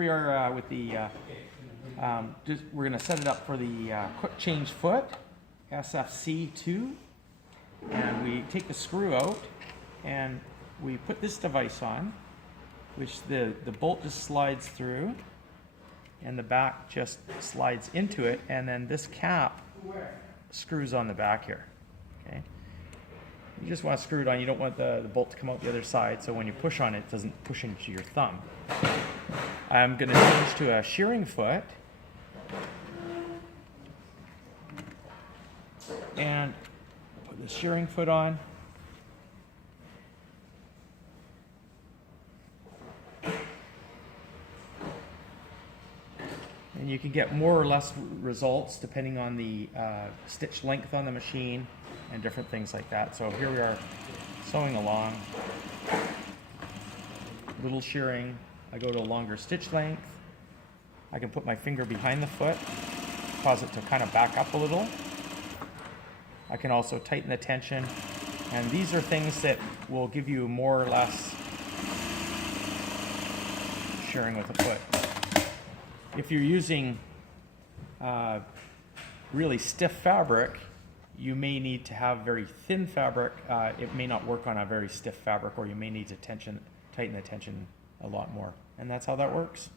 We are with the, we're going to set it up for the quick change foot, SFC2, and we take the screw out and we put this device on, which the bolt just slides through and the back just slides into it, and then this cap screws on the back here. Okay, you just want to screw it on. You don't want the bolt to come out the other side, so when you push on it, it doesn't push into your thumb. I'm going to change to a shirring foot and put the shirring foot on. And you can get more or less results depending on the stitch length on the machine and different things like that. So here we are sewing along, little shirring. I go to a longer stitch length. I can put my finger behind the foot, cause it to kind of back up a little. I can also tighten the tension, and these are things that will give you more or less shirring with the foot. If you're using really stiff fabric, you may need to have very thin fabric. It may not work on a very stiff fabric, or you may need to tighten the tension a lot more. And that's how that works.